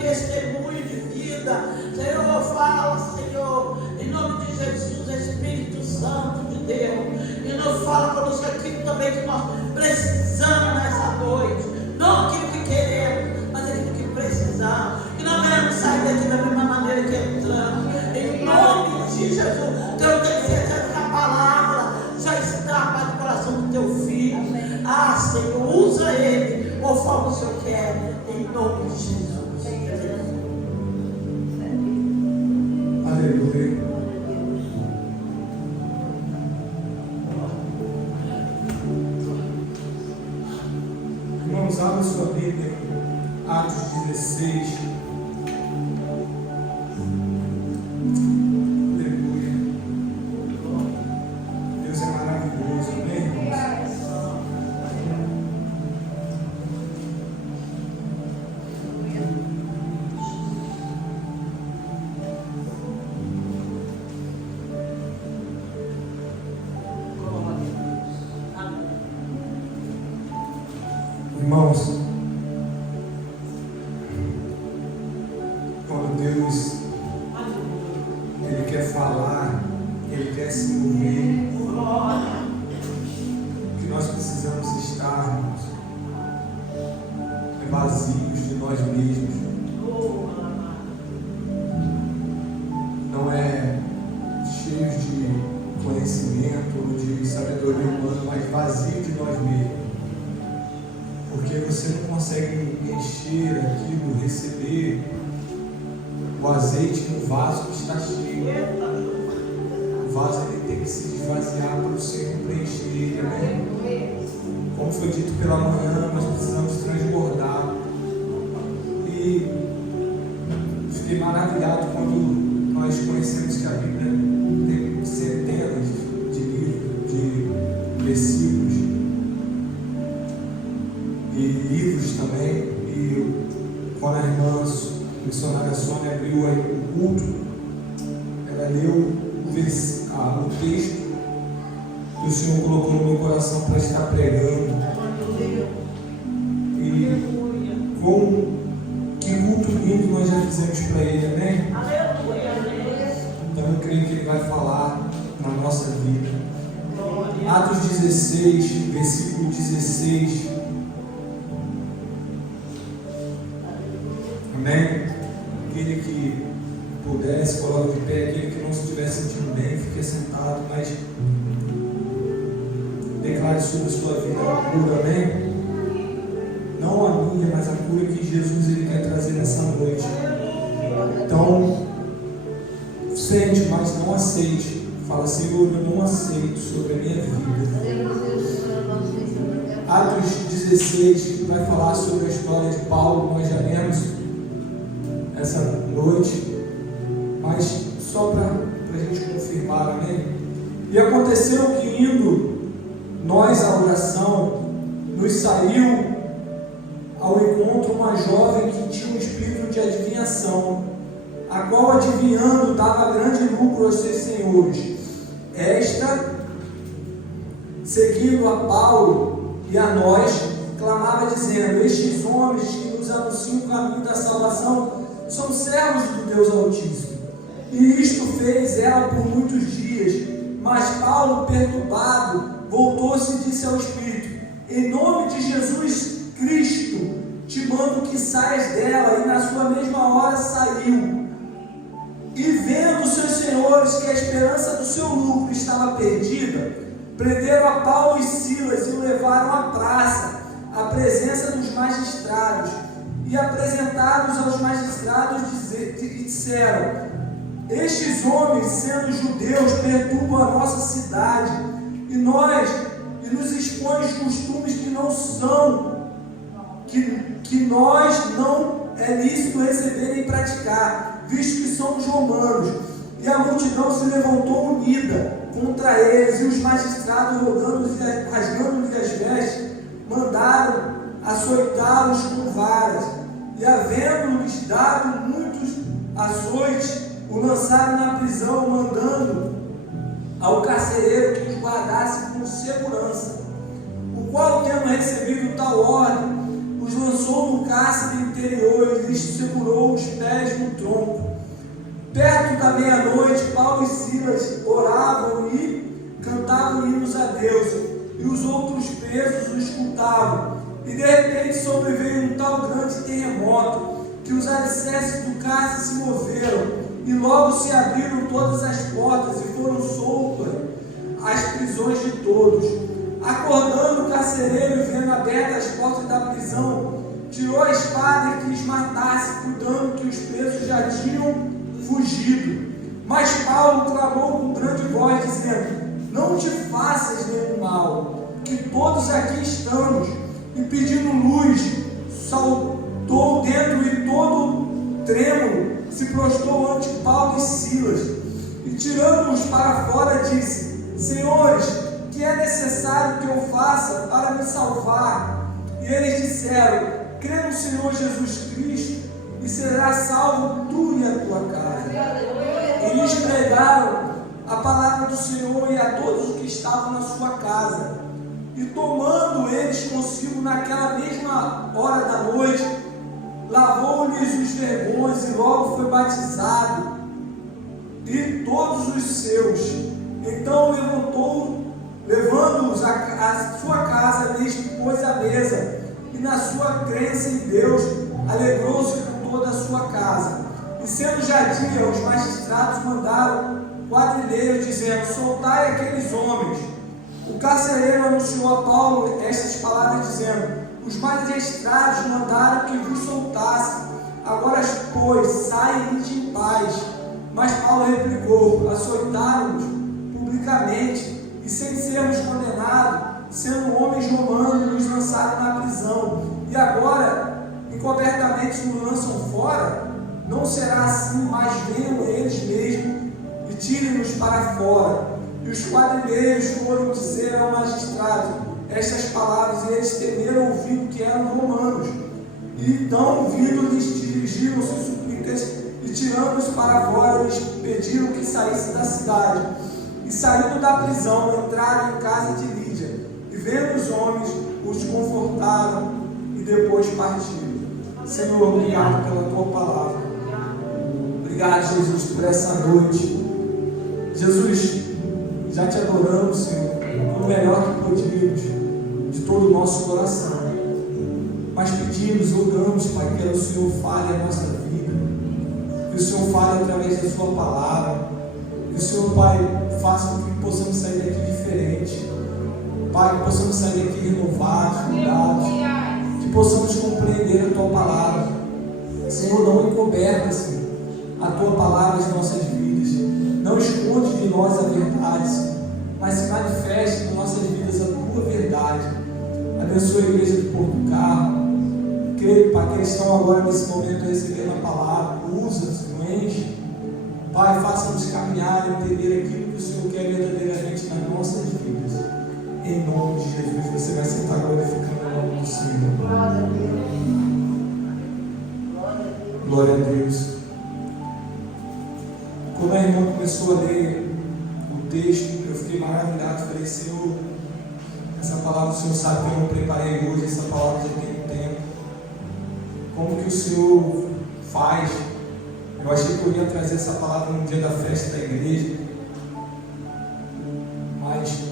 testemunho de vida. Senhor, fala, Senhor, em nome de Jesus, Espírito Santo de Deus. E nos fala conosco aquilo também que nós precisamos nessa noite. Não aquilo que queremos, mas aquilo que precisamos. Que não queremos sair daqui da mesma maneira que entramos. Em nome de Jesus, eu tenho certeza que a palavra já está para o coração do teu filho. Ah, Senhor, usa ele conforme o Senhor quer. Em nome de Jesus. Aleluia. Irmãos, abra sua Bíblia, Atos 16. Aleluia. Deus é maravilhoso, amém, irmãos? Irmãos, quando Deus Ele quer falar, Ele quer se mover, o que nós precisamos estar, irmãos, é vazios de nós mesmos. Não é cheios de conhecimento ou de sabedoria humana, mas vazio de nós mesmos. Porque você não consegue encher aquilo, receber o azeite no vaso que está cheio. O vaso ele tem que se esvaziar para o Senhor preencher ele, amém? Como foi dito pela manhã, nós precisamos transbordar. E fiquei maravilhado quando nós conhecemos que a Bíblia tem centenas de livros, de versículos e livros também. E quando a irmã missionária Sônia abriu aí o culto, ela leu o texto que o Senhor colocou no meu coração para estar pregando. E que culto lindo nós já fizemos para ele, amém? Então eu creio que ele vai falar na nossa vida. Atos 16, versículo 16. Amém? Aquele que puder, se coloque de pé. Aquele que não se estiver sentindo bem, fique sentado, mas declare sobre a sua vida a cura, amém? Não a minha, mas a cura que Jesus ele quer trazer nessa noite. Então, sente, mas não aceite. Fala, Senhor, eu não aceito sobre a minha vida. Atos 16 vai falar sobre a história de Paulo. Nós já lemos essa noite, mas só para a gente confirmar, amém? E aconteceu que indo nós à oração, nos saiu ao encontro uma jovem que tinha um espírito de adivinhação, a qual adivinhando dava grande lucro aos seus senhores. Esta, seguindo a Paulo e a nós, clamava dizendo: estes homens que nos anunciam o caminho da salvação são servos do Deus Altíssimo. E isto fez ela por muitos dias. Mas Paulo, perturbado, voltou-se e disse ao Espírito: em nome de Jesus Cristo, te mando que saias dela. E na sua mesma hora saiu. E vendo seus senhores que a esperança do seu lucro estava perdida, prenderam a Paulo e Silas e o levaram à praça, à presença dos magistrados. E apresentados aos magistrados, disseram: estes homens, sendo judeus, perturbam a nossa cidade e nos expõem costumes que não são, que nós não é lícito receber nem praticar, visto que somos romanos. E a multidão se levantou unida contra eles, e os magistrados, rasgando-lhes as vestes, mandaram açoitá-los com varas, e havendo-lhes dado muitos açoites, o lançaram na prisão, mandando ao carcereiro que os guardasse com segurança, o qual, tendo recebido tal ordem, os lançou no cárcere interior e lhes segurou os pés no tronco. Perto da meia-noite, Paulo e Silas oravam e cantavam hinos a Deus, e os outros presos os escutavam. E de repente sobreveio um tal grande terremoto que os alicerces do cárcere se moveram, e logo se abriram todas as portas e foram soltas as prisões de todos. Acordando o carcereiro e vendo abertas as portas da prisão, tirou a espada e quis matar-se, cuidando que os presos já tinham fugido. Mas Paulo clamou com grande voz, dizendo: não te faças nenhum mal, que todos aqui estamos. E pedindo luz, saltou dentro e todo trêmulo se prostrou ante Paulo e Silas. E tirando-os para fora, disse: senhores, que é necessário que eu faça para me salvar? E eles disseram: crê no Senhor Jesus Cristo e serás salvo tu e a tua casa. E lhes pregaram a palavra do Senhor e a todos os que estavam na sua casa. E tomando eles consigo naquela mesma hora da noite, lavou-lhes os vergões e logo foi batizado, e todos os seus. Então levando-os à sua casa, lhes pôs a mesa, e na sua crença em Deus, alegrou-se com toda a sua casa. E sendo já dia, os magistrados mandaram quadrilheiros, dizendo: soltai aqueles homens. O carcereiro anunciou a Paulo estas palavras, dizendo: os magistrados mandaram que vos soltasse. Agora, pois, saem e em paz. Mas Paulo replicou: açoitaram-nos publicamente, e sem sermos condenados, sendo homens romanos, nos lançaram na prisão. E agora, encobertamente nos lançam fora? Não será assim, mas venham eles mesmos e tirem-nos para fora. E os quadrilheiros foram dizer ao magistrado estas palavras, e eles temeram ouvindo que eram romanos. E então, vindo-lhes, dirigiram-se súplicas, e tirando-os para fora, eles pediram que saíssem da cidade. E saindo da prisão, entraram em casa de Lídia, e vendo os homens, os confortaram, e depois partiram. Senhor, obrigado pela tua palavra. Obrigado, Jesus, por essa noite. Jesus, já te adoramos, Senhor, o melhor que podíamos, de todo o nosso coração. Mas pedimos, oramos, Pai, que o Senhor fale a nossa vida, que o Senhor fale através da sua palavra, que o Senhor, Pai, faça com que possamos sair daqui diferente, Pai, que possamos sair daqui renovados, mudados, que possamos compreender a tua palavra. Senhor, não encoberta, Senhor, a tua palavra nas nossas vidas, não esconde de nós a verdade, Senhor, mas se manifeste em nossas vidas a tua verdade. Abençoa a igreja do Porto Carmo. Creio, Pai, que eles estão agora nesse momento recebendo a palavra. Usa-nos, enche. Pai, faça-nos caminhar e entender aquilo que o Senhor quer verdadeiramente nas nossas vidas. Em nome de Jesus, você vai sentar glorificando o nome do Senhor. Glória a Deus. Quando a irmã começou a ler o texto, eu fiquei maravilhado. Falei: Senhor, essa palavra o Senhor sabe que eu não preparei hoje, essa palavra já tem um tempo. Como que o Senhor faz? Eu achei que eu ia trazer essa palavra no dia da festa da igreja, mas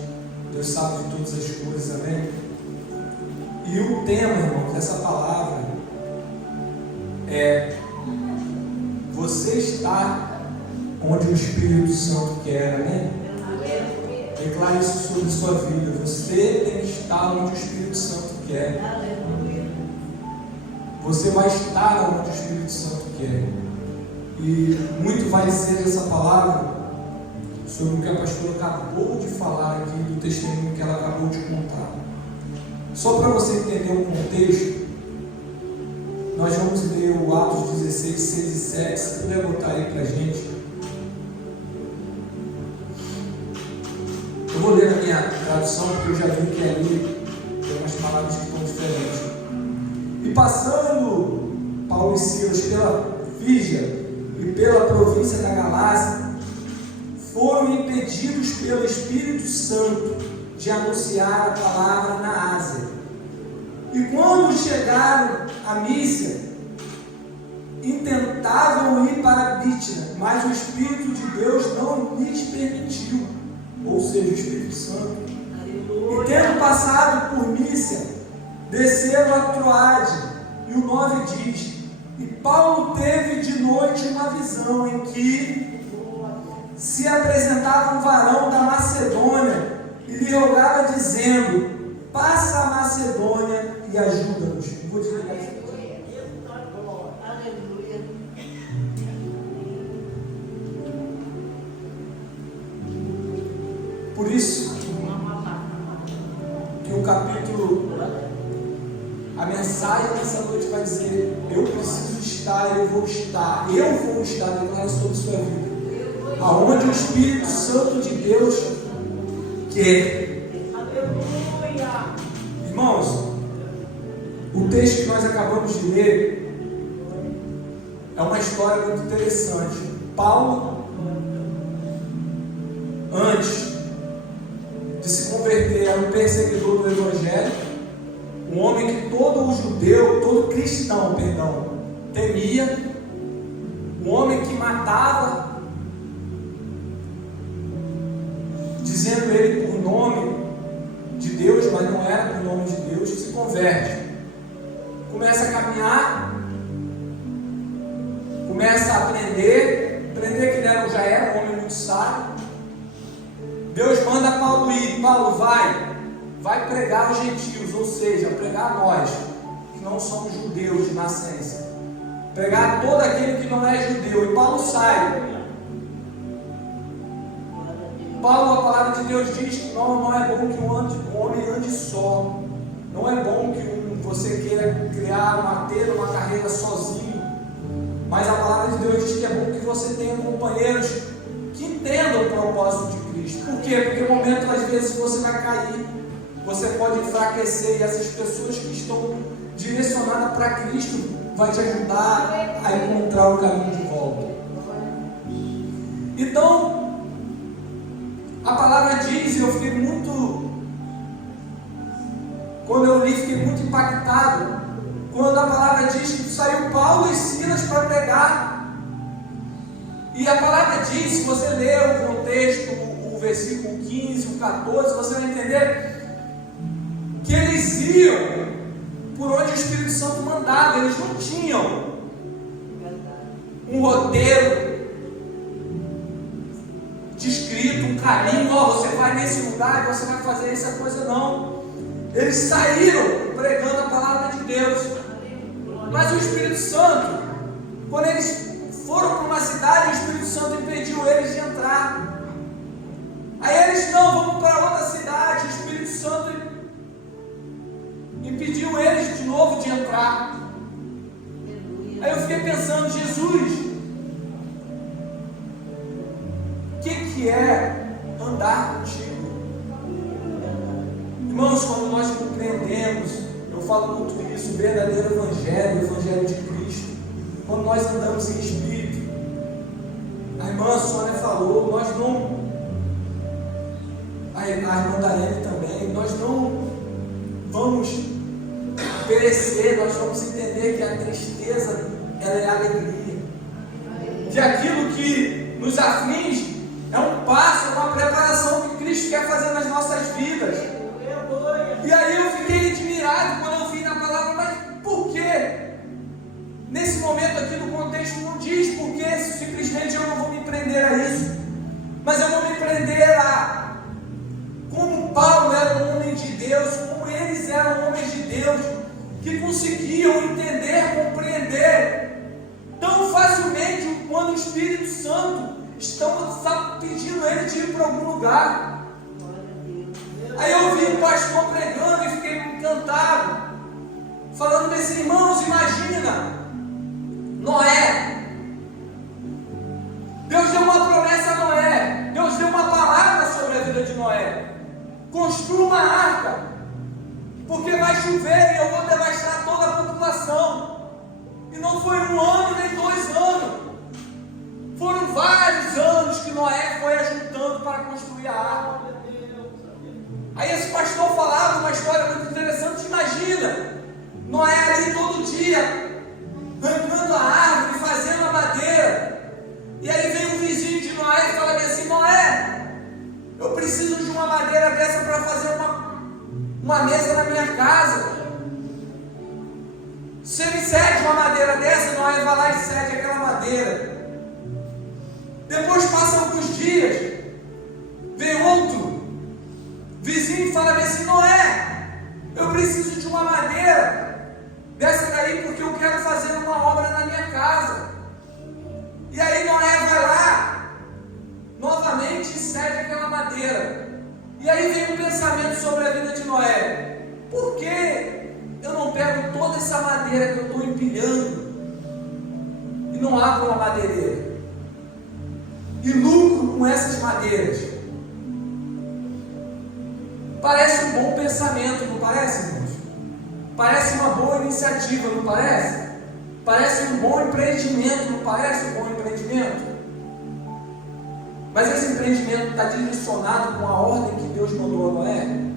Deus sabe de todas as coisas, amém? E o tema, irmão, dessa palavra é: você está onde o Espírito Santo quer, amém? Declare isso sobre sua vida. Você tem que estar onde o Espírito Santo quer. Você vai estar onde o Espírito Santo quer. E muito vai ser essa palavra sobre o que a pastora acabou de falar aqui, do testemunho que ela acabou de contar. Só para você entender o contexto, nós vamos ler o Atos 16, 6 e 7. Se puder botar aí para a gente. Eu vou ler na minha tradução, porque eu já vi que ali tem umas palavras que estão diferentes. E passando Paulo e Silas pela Frígia e pela província da Galácia, foram impedidos pelo Espírito Santo de anunciar a palavra na Ásia. E quando chegaram a Mísia, intentavam ir para Bítida, mas o Espírito de Deus não lhes permitiu, ou seja, o Espírito Santo. E tendo passado por Mísia, desceram a Troade, e o 9 diz: e Paulo teve de noite uma visão em que se apresentava um varão da Macedônia e lhe rogava dizendo: passa a Macedônia e ajuda-nos. Vou desligar isso. Por isso que o capítulo, a mensagem dessa noite vai dizer: eu preciso estar, eu vou estar, declara sobre sua vida, aonde o Espírito Santo de Deus quer. Irmãos, o texto que nós acabamos de ler é uma história muito interessante. Paulo, antes de se converter, era um perseguidor do Evangelho, um homem que todo cristão, temia, um homem que matava, dizendo ele por nome de Deus, mas não era por nome de Deus, se converte, começa a caminhar, começa a aprender que ele já era um homem muito sábio. Deus manda Paulo ir. Paulo vai pregar aos gentios, ou seja, pregar a nós, que não somos judeus de nascença, pregar a todo aquele que não é judeu. E Paulo sai. Paulo, a palavra de Deus diz que não é bom que um homem ande só, não é bom que você queira ter uma carreira sozinho, mas a palavra de Deus diz que é bom que você tenha companheiros que entendam o propósito de Cristo. Por quê? Porque no momento, às vezes, você vai cair, você pode enfraquecer, e essas pessoas que estão direcionadas para Cristo vai te ajudar a encontrar o caminho de volta. Então, a palavra diz, e eu fiquei muito, quando eu li, fiquei muito impactado, quando a palavra diz que saiu Paulo e Silas para pregar. E a palavra diz, se você ler o contexto, o versículo 15, o 14, você vai entender que eles iam por onde o Espírito Santo mandava. Eles não tinham um roteiro descrito, um caminho, você vai nesse lugar e você vai fazer essa coisa, não. Eles saíram pregando a palavra de Deus, mas o Espírito Santo, quando eles foram para uma cidade, o Espírito Santo impediu eles de entrar. Aí eles, não, vamos para outra cidade. O Espírito Santo impediu eles de novo de entrar. Aí eu fiquei pensando, Jesus, o que é andar contigo? Irmãos, quando nós compreendemos, eu falo muito isso, o verdadeiro Evangelho, o Evangelho de Cristo, quando nós andamos em Espírito, a irmã Sônia falou, nós não, a irmã Daiane também, nós não vamos perecer, nós vamos entender que a tristeza, ela é a alegria, que aquilo que nos aflige é um passo, é uma preparação que Cristo quer fazer nas nossas vidas. E aí eu fiquei admirado quando eu vi na palavra, mas por quê? Nesse momento aqui no contexto não diz porque simplesmente eu não vou me prender a isso, mas eu vou me prender a como Paulo era um homem de Deus, como eles eram homens de Deus, que conseguiam entender, compreender tão facilmente quando o Espírito Santo está pedindo ele de ir para algum lugar. Aí eu vi o pastor pregando e fiquei encantado, falando desse, irmãos, imagina Noé. Deus deu uma promessa a Noé, Deus deu uma palavra sobre a vida de Noé: construa uma arca, porque vai chover e eu vou devastar toda a população. E não foi 1 ano nem 2 anos, foram vários anos que Noé foi ajuntando para construir a arca. Aí esse pastor falava uma história muito interessante. Imagina Noé ali todo dia arrancando a árvore, Se ele cede uma madeira dessa, Noé vai lá e cede aquela madeira. Depois passam alguns dias, vem outro vizinho e fala assim: Noé, eu preciso de uma madeira dessa daí porque eu quero fazer uma obra na minha casa. E aí Noé vai lá, novamente cede aquela madeira. E aí vem um pensamento sobre a vida de Noé: por que eu não pego toda essa madeira que eu estou empilhando e não abro uma madeireira e lucro com essas madeiras? Parece um bom pensamento, não parece, irmãos? Parece uma boa iniciativa, não parece? Parece um bom empreendimento, não parece um bom empreendimento? Mas esse empreendimento está direcionado com a ordem que Deus mandou a Noé?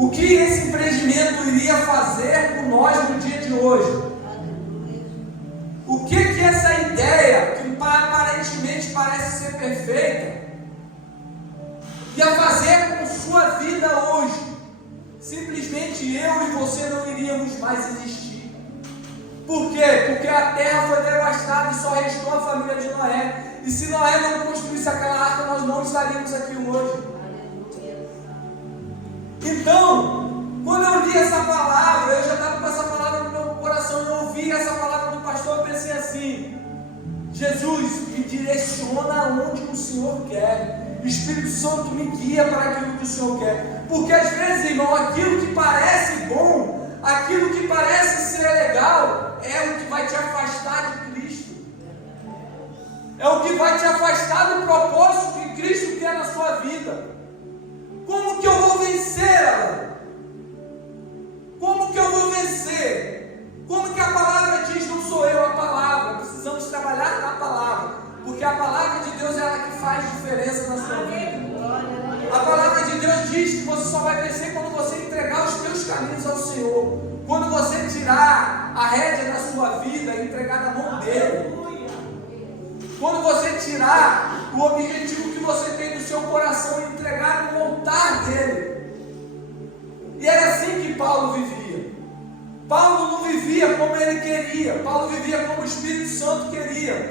O que esse empreendimento iria fazer com nós no dia de hoje? O que essa ideia, que aparentemente parece ser perfeita, ia fazer com sua vida hoje? Simplesmente eu e você não iríamos mais existir. Por quê? Porque a terra foi devastada e só restou a família de Noé. E se Noé não construísse aquela arca, nós não estaríamos aqui hoje. Então, quando eu li essa palavra, eu já estava com essa palavra no meu coração, eu ouvi essa palavra do pastor, eu pensei assim: Jesus, me direciona aonde o Senhor quer. Espírito Santo, me guia para aquilo que o Senhor quer. Porque às vezes, irmão, aquilo que parece bom, aquilo que parece ser legal, é o que vai te afastar de Cristo. É o que vai te afastar do propósito que Cristo quer na sua vida. Como que eu vou vencer, Alan? Como que eu vou vencer? Como que a palavra diz? Não sou eu a palavra. Precisamos trabalhar na palavra, porque a palavra de Deus é ela que faz diferença na sua vida. A palavra de Deus diz que você só vai vencer quando você entregar os teus caminhos ao Senhor. Quando você tirar a rédea da sua vida e entregar na mão dele. Quando você tirar o objetivo que você tem no seu coração e entregar no altar dele. E era assim que Paulo vivia. Paulo não vivia como ele queria. Paulo vivia como o Espírito Santo queria.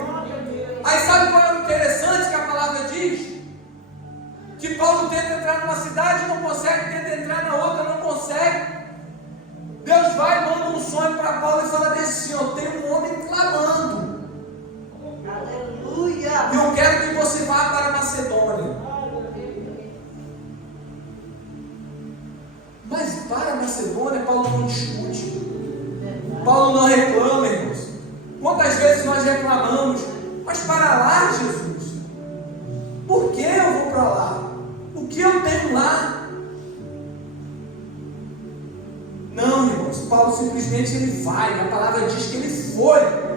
Aí sabe qual é o interessante que a palavra diz? Que Paulo tenta entrar numa cidade e não consegue, tenta entrar na outra, não consegue. Deus vai e manda um sonho para Paulo e fala assim: ó, tem um homem clamando. Aleluia! E eu quero que você vá para a Macedônia. Mas para a Macedônia, Paulo não discute. Paulo não reclama, irmãos. Quantas vezes nós reclamamos? Mas para lá, Jesus, por que eu vou para lá? O que eu tenho lá? Não, irmãos, Paulo simplesmente ele vai. A palavra diz que ele foi.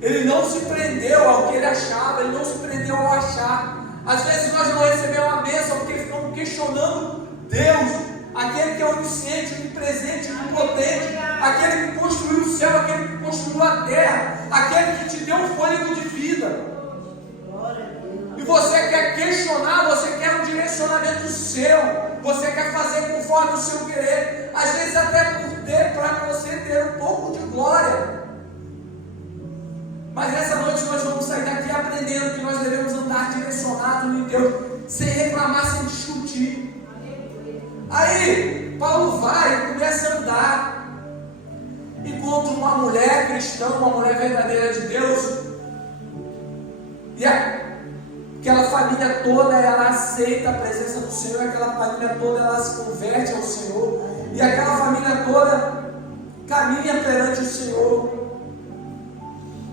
Ele não se prendeu ao que ele achava, ele não se prendeu ao achar. Às vezes nós não recebemos uma bênção porque ficamos questionando Deus, aquele que é onisciente, onipresente, onipotente, aquele que construiu o céu, aquele que construiu a terra, aquele que te deu um fôlego de vida. E você quer questionar, você quer um direcionamento seu, você quer fazer conforme o seu querer, às vezes até para você ter um pouco de glória. Mas essa noite nós vamos sair daqui aprendendo que nós devemos andar direcionados em Deus, sem reclamar, sem discutir. Aí Paulo vai e começa a andar, encontra uma mulher cristã, uma mulher verdadeira de Deus, e aquela família toda ela aceita a presença do Senhor, aquela família toda ela se converte ao Senhor, e aquela família toda caminha perante o Senhor.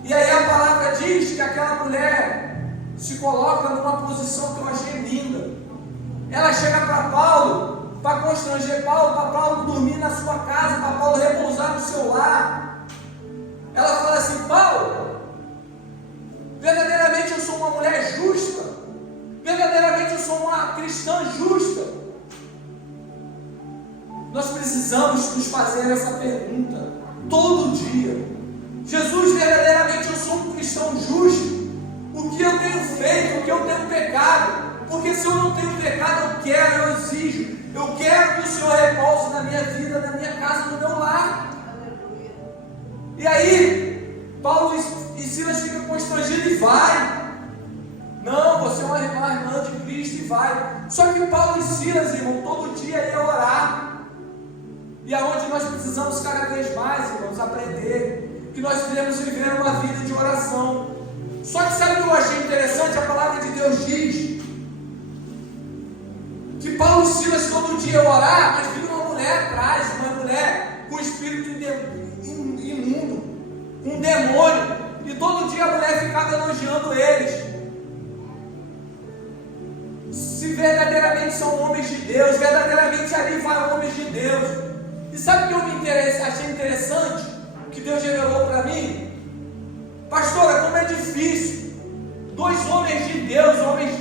E aí a palavra diz que aquela mulher se coloca numa posição que eu achei linda. Ela chega para Paulo, para constranger Paulo, para Paulo dormir na sua casa, para Paulo repousar no seu lar. Ela fala assim: Paulo, verdadeiramente eu sou uma mulher justa, verdadeiramente eu sou uma cristã justa. Nós precisamos nos fazer essa pergunta todo dia. Jesus, verdadeiramente eu sou um cristão justo? O que eu tenho feito? O que eu tenho pecado? Porque se eu não tenho pecado, eu exijo, eu quero que o Senhor repouse na minha vida, na minha casa, no meu lar. E aí, Paulo e Silas ficam constrangidos e vai. Não, você é uma irmã de Cristo e vai. Só que Paulo e Silas, irmão, todo dia ia orar. E aonde nós precisamos cada vez mais, irmãos, aprender que nós devemos viver uma vida de oração. Só que sabe o que eu achei interessante? A palavra de Deus diz que Paulo e Silas todo dia iam orar, mas viram uma mulher atrás, uma mulher com espírito imundo, com um demônio, e todo dia a mulher ficava elogiando eles. Se verdadeiramente são homens de Deus, verdadeiramente ali vai homens de Deus. E sabe o que eu achei interessante? Que Deus revelou para mim? Pastora, como é difícil. 2 homens de Deus, homens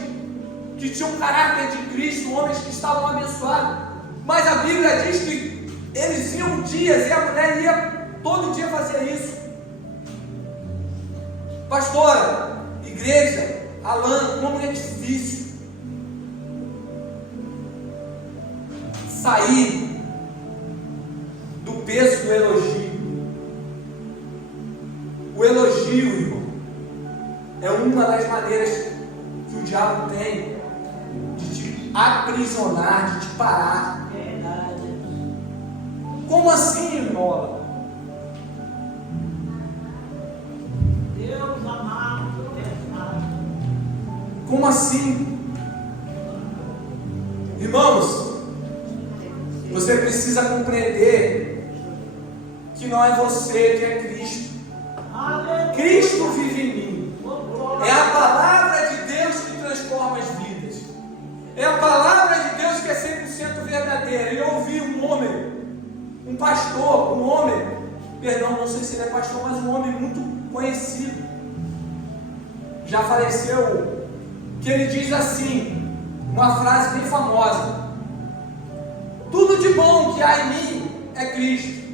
que tinham o caráter de Cristo, homens que estavam abençoados. Mas a Bíblia diz que eles iam dias e a mulher ia todo dia fazer isso. Pastora, igreja, Alan, como é difícil sair do peso do elogio. O elogio, irmão, é uma das maneiras que o diabo tem de te aprisionar, de te parar. Como assim, irmão? Deus amado, verdade. Como assim? Irmãos, você precisa compreender que não é você, que é Cristo. Cristo vive em mim. É a palavra de Deus que transforma as vidas. É a palavra de Deus que é 100% verdadeira. E eu ouvi um homem, um pastor, não sei se ele é pastor, mas um homem muito conhecido, já faleceu, que ele diz assim, uma frase bem famosa: tudo de bom que há em mim é Cristo.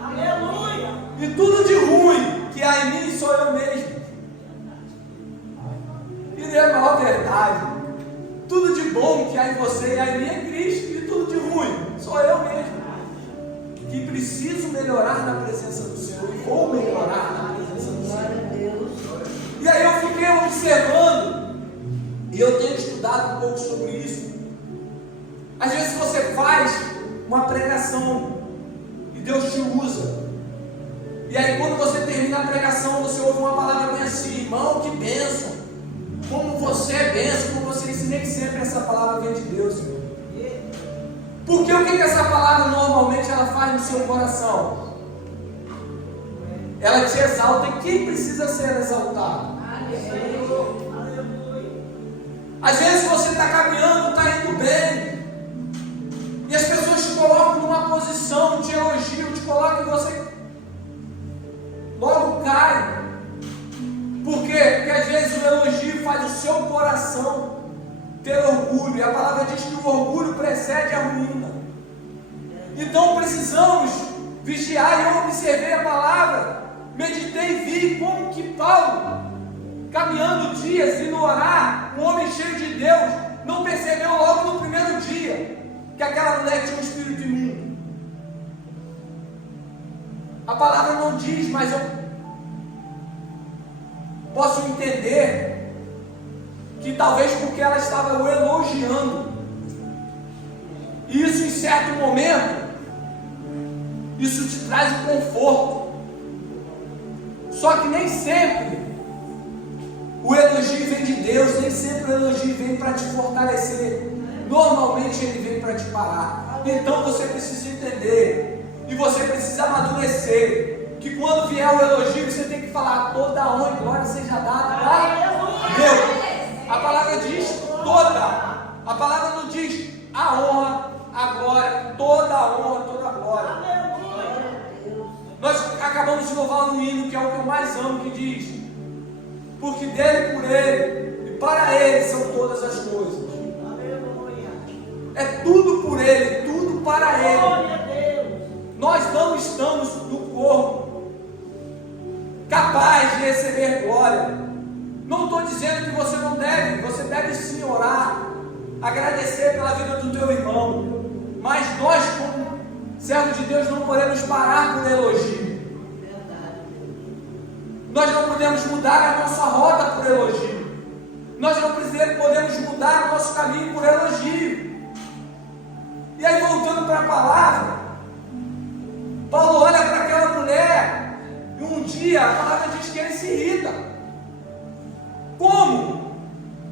Aleluia. E tudo de ruim que há em mim sou eu mesmo. E não é a maior verdade. Tudo de bom que há em você e há em mim é Cristo. E tudo de ruim sou eu mesmo, que preciso melhorar na presença do Senhor. E vou melhorar na presença do Senhor. E aí eu fiquei observando, e eu tenho estudado um pouco sobre isso. Às vezes você faz uma pregação e Deus te usa. E aí quando você termina a pregação, você ouve uma palavra bem assim: irmão, que bênção, como você é bênção, como você ensina. Nem sempre essa palavra vem de Deus, Senhor. Porque o que essa palavra normalmente ela faz no seu coração? Ela te exalta. E quem precisa ser exaltado? Às vezes você está caminhando, está indo bem, e as pessoas te colocam numa posição, te elogiam, te colocam e você logo cai. Por quê? Porque às vezes o elogio faz o seu coração ter orgulho, e a palavra diz que o orgulho precede a ruína. Então precisamos vigiar. E eu observei a palavra, meditei e vi como que Paulo, caminhando dias, indo orar, um homem cheio de Deus, não percebeu logo no primeiro dia que aquela mulher tinha um espírito imundo. A palavra não diz, mas eu posso entender que talvez porque ela estava o elogiando, e isso em certo momento, isso te traz um conforto. Só que nem sempre o elogio vem de Deus, nem sempre o elogio vem para te fortalecer. Normalmente ele vem para te parar. Então você precisa entender, e você precisa amadurecer, que quando vier o elogio, você tem que falar: toda a honra e glória seja dada a Deus. A palavra diz toda. A palavra não diz a honra, a glória, toda a honra, toda a glória. Nós acabamos de louvar um hino, que é o que eu mais amo, que diz: porque dele, por ele e para ele são todas as coisas. É tudo por ele, tudo para ele. Nós não estamos no corpo capaz de receber glória. Não estou dizendo que você não deve, você deve sim orar, agradecer pela vida do teu irmão, mas nós, como servos de Deus, não podemos parar por elogio. Nós não podemos mudar a nossa rota por elogio. Nós não podemos mudar o nosso caminho por elogio. E aí, voltando para a palavra, Paulo olha para aquela mulher e um dia a palavra diz que ele se irrita. Como?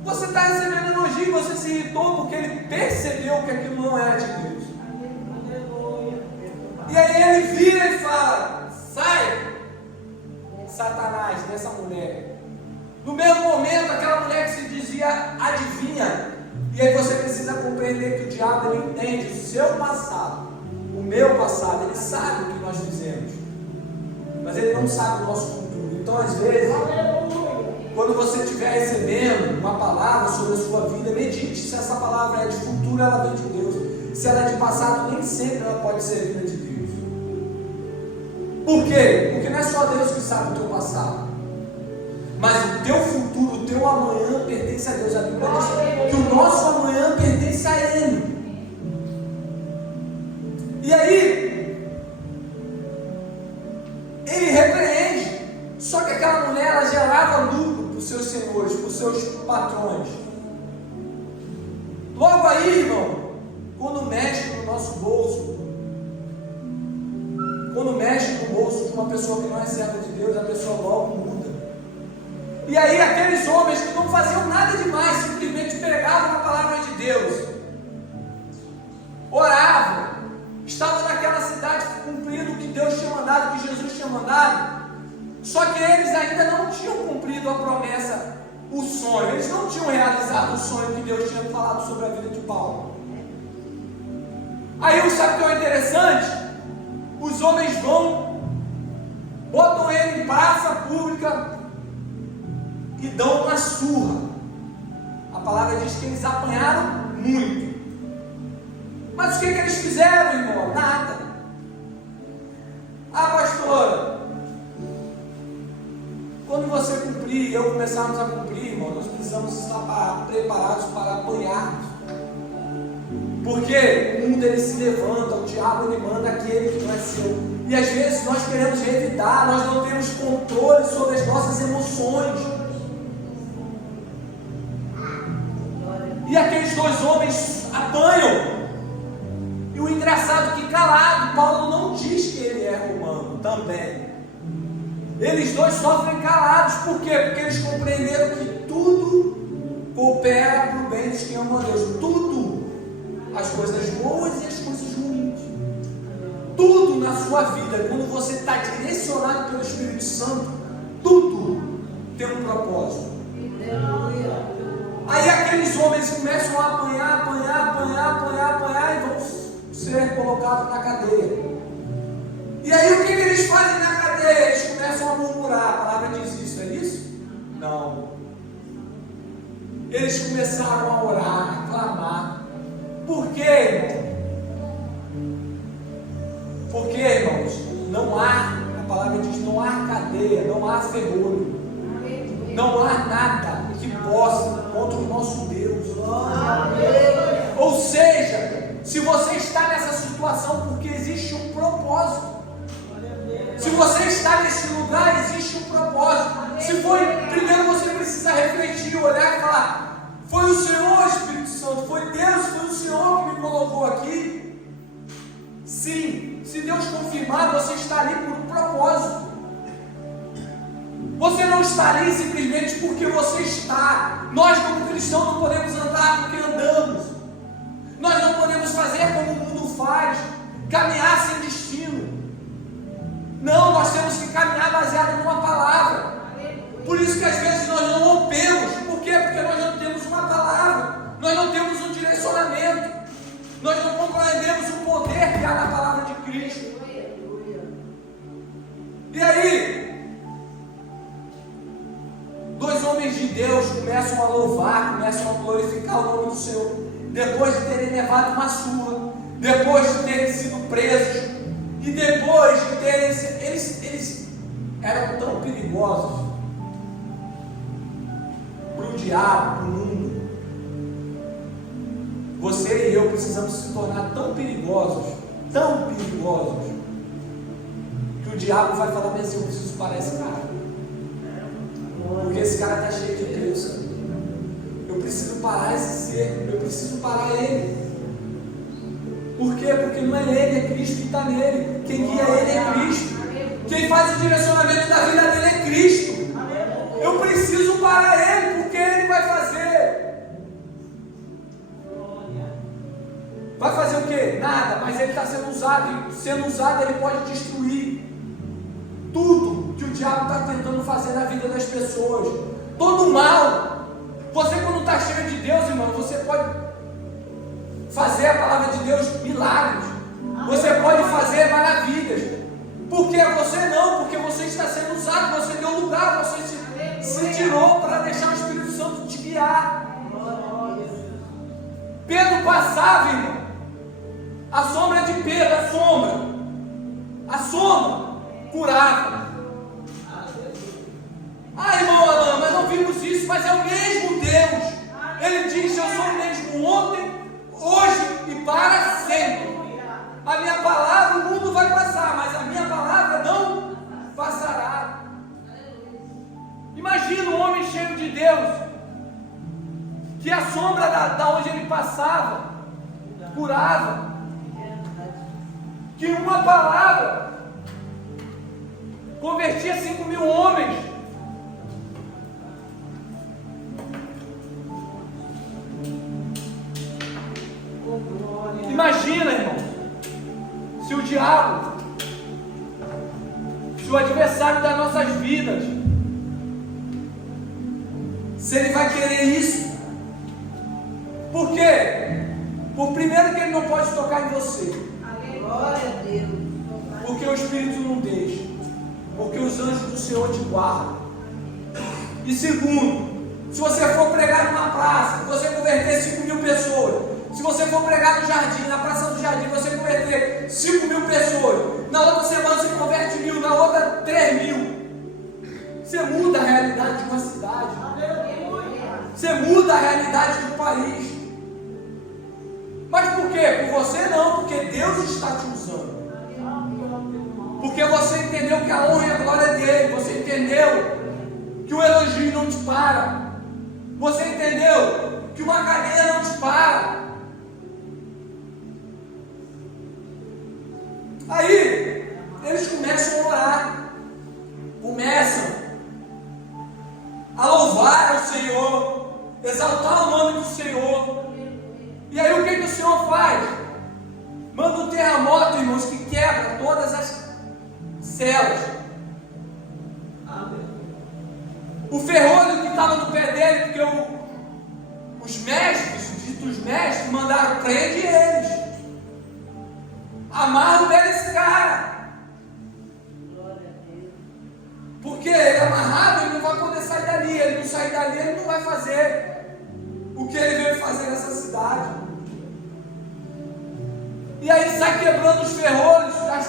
Você está recebendo elogio e você se irritou porque ele percebeu que aquilo não era de Deus. E aí ele vira e fala: sai, Satanás, dessa mulher. No mesmo momento, aquela mulher que se dizia adivinha. E aí você precisa compreender que o diabo, ele entende o seu passado, o meu passado. Ele sabe o que nós fizemos, mas ele não sabe o nosso futuro. Então, às vezes, quando você estiver recebendo uma palavra sobre a sua vida, medite se essa palavra é de futuro, ela vem de Deus. Se ela é de passado, nem sempre ela pode ser vinda de Deus. Por quê? Porque não é só Deus que sabe o teu passado, mas o teu futuro, o teu amanhã pertence a Deus. A Bíblia diz que o nosso amanhã pertence a Ele. E aí, ele repreende. Só que aquela mulher, ela gerava lucro para os seus senhores, para os seus patrões. Logo aí, irmão, quando mexe no nosso bolso, quando mexe no bolso de uma pessoa que não é serva de Deus, a pessoa logo muda. E aí aqueles homens que não faziam nada demais, simplesmente pregavam a palavra de Deus, oravam, estavam naquela cidade cumprindo o que Deus tinha mandado, o que Jesus tinha mandado, só que eles ainda não tinham cumprido a promessa, o sonho, eles não tinham realizado o sonho que Deus tinha falado sobre a vida de Paulo. Aí sabe o que é interessante? Os homens vão, botam ele em praça pública e dão uma surra. A palavra diz que eles apanharam muito. Mas o que eles fizeram, irmão? Nada. Ah, pastora, quando você cumprir e eu começarmos a cumprir, irmão, nós precisamos estar preparados para apanharmos. Porque o mundo ele se levanta, o diabo ele manda aquele que não é seu. E às vezes nós queremos revidar, nós não temos controle sobre as nossas emoções. E aqueles dois homens apanham. E o engraçado é que calado, Paulo não diz que ele é romano também. Eles dois sofrem calados. Por quê? Porque eles compreenderam que tudo coopera para o bem dos que amam a Deus. Tudo. As coisas boas e as coisas ruins. Tudo na sua vida, quando você está direcionado pelo Espírito Santo, tudo tem um propósito. Aí aqueles homens começam a apanhar e vão ser colocados na cadeia. E aí o que eles fazem na cadeia? Eles começam a murmurar. A palavra diz isso, é isso? Não. Eles começaram a orar, a clamar. Por quê, irmão? Porque, irmãos, não há, a palavra diz, não há cadeia, não há ferrolho, não há nada que possa contra o nosso Deus. Ou seja, se você está nessa situação, porque existe um propósito. Se você está nesse lugar, existe um propósito. Se foi, primeiro você precisa refletir, olhar e falar: foi o Senhor, Espírito Santo, foi Deus, foi o Senhor que me colocou aqui. Sim, se Deus confirmar, você está ali por um propósito. Você não está ali simplesmente porque você está. Nós como cristãos não podemos andar porque andamos. Nós não podemos fazer como o mundo faz, caminhar sem destino. Não, nós temos que caminhar baseado numa palavra. Por isso que às vezes nós não rompemos. Por quê? Porque nós não temos uma palavra. Nós não temos um direcionamento. Nós não compreendemos o poder que há na palavra de Cristo. E aí, dois homens de Deus começam a louvar, começam a glorificar o nome do Senhor. Depois de terem levado uma surra, depois de terem sido presos, e depois de terem eles eram tão perigosos para o diabo, para o mundo. Você e eu precisamos se tornar tão perigosos, que o diabo vai falar: mas eu preciso parar esse cara. Porque esse cara está cheio de Deus. Eu preciso parar esse ser, eu preciso parar ele. Por quê? Porque não é ele, é Cristo que está nele. Quem guia ele é Cristo. Quem faz o direcionamento da vida dele é Cristo. Eu preciso parar ele, porque ele vai fazer. Vai fazer o quê? Nada, mas ele está sendo usado, e sendo usado ele pode destruir tudo que o diabo está tentando fazer na vida das pessoas. Todo mal. Você, quando está cheio de Deus, irmão, você pode fazer a palavra de Deus milagres. Você pode fazer maravilhas. Porque você não, porque você está sendo usado, você deu lugar, você se tirou para deixar o Espírito Santo te guiar. Pedro passava, irmão. A sombra de Pedro, a sombra curava. Irmão Alain, mas não vimos isso, mas é o mesmo Deus. Ele diz: eu sou o mesmo ontem, hoje e para sempre. A minha palavra, o mundo vai passar, mas a minha palavra não passará. Imagina um homem cheio de Deus, que a sombra da onde ele passava curava, que uma palavra convertia 5.000 homens. Imagina, irmão, se o diabo, se o adversário das nossas vidas, se ele vai querer isso. Por quê? Por primeiro que ele não pode tocar em você. Glória a Deus. Porque o Espírito não deixa. Porque os anjos do Senhor te guardam. E segundo, se você for pregar numa praça, você converter 5.000 pessoas. Se você for pregar no jardim, na praça do jardim, você converter 5.000 pessoas. Na outra semana você converte 1.000, na outra 3.000. Você muda a realidade de uma cidade. Você muda a realidade do país. Mas por quê? Por você não, porque Deus está te usando. Porque você entendeu que a honra e a glória é dele. Você entendeu que o elogio não te para. Você entendeu que uma cadeia não te para. Aí, eles começam a orar. Começam a louvar o Senhor, exaltar o nome do Senhor. E aí o que o Senhor faz? Manda um terremoto, irmãos, que quebra todas as celas. O ferrolho que estava no pé dele, porque os mestres, os ditos mestres, mandaram: prende eles, amarra o pé desse cara. Porque ele amarrado, ele não vai poder sair dali. Ele não sair dali, ele não vai fazer o que ele veio fazer nessa cidade. E aí sai quebrando os ferrolhos, as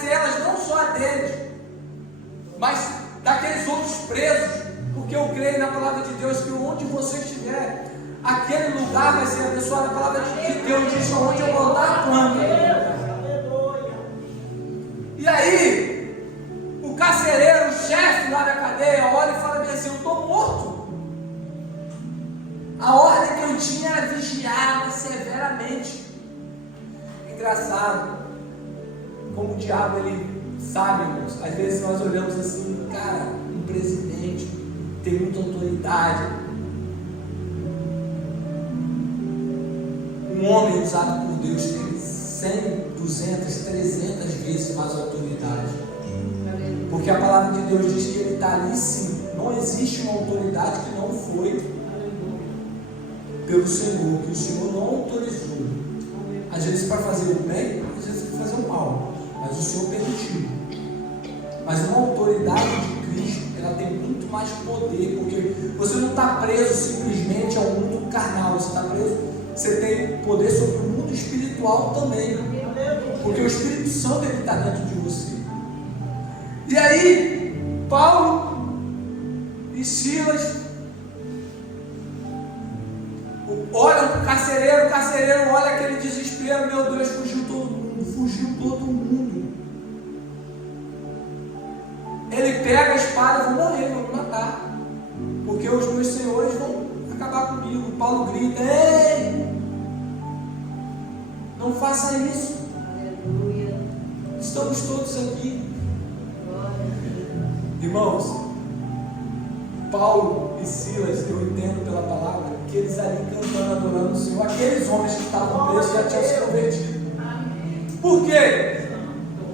celas, não só a deles, mas daqueles outros presos. Porque eu creio na palavra de Deus que onde você estiver, aquele lugar vai ser abençoado. A palavra de Deus diz: onde eu botar a planta. E aí o carcereiro, o chefe lá da cadeia, olha e fala bem assim: eu estou morto. A ordem que eu tinha era vigiar severamente. Engraçado como o diabo ele sabe, irmãos. Às vezes nós olhamos assim: cara, um presidente tem muita autoridade, um homem usado por Deus tem 100, 200, 300 vezes mais autoridade. Porque a palavra de Deus diz que ele está ali sim. Não existe uma autoridade que não foi pelo Senhor, que o Senhor não autorizou. Às vezes para fazer o bem, às vezes para fazer o mal, mas o Senhor permitiu. Mas uma autoridade de Cristo, ela tem muito mais poder, porque você não está preso simplesmente ao mundo carnal, você está preso, você tem poder sobre o mundo espiritual também, porque o Espírito Santo ele está dentro de você. E aí, Paulo e Silas olham para o carcereiro olha aquele desespero: meu Deus, fugiu todo mundo. Ele pega a espada: vou morrer, vou me matar. porque os meus senhores vão acabar comigo. Paulo grita: ei, não faça isso. Aleluia. Estamos todos aqui. Glória a Deus. Irmãos, Paulo e Silas, eu entendo pela palavra, que eles ali cantando, adorando o Senhor, aqueles homens que estavam presos já tinham se convertido. Por quê?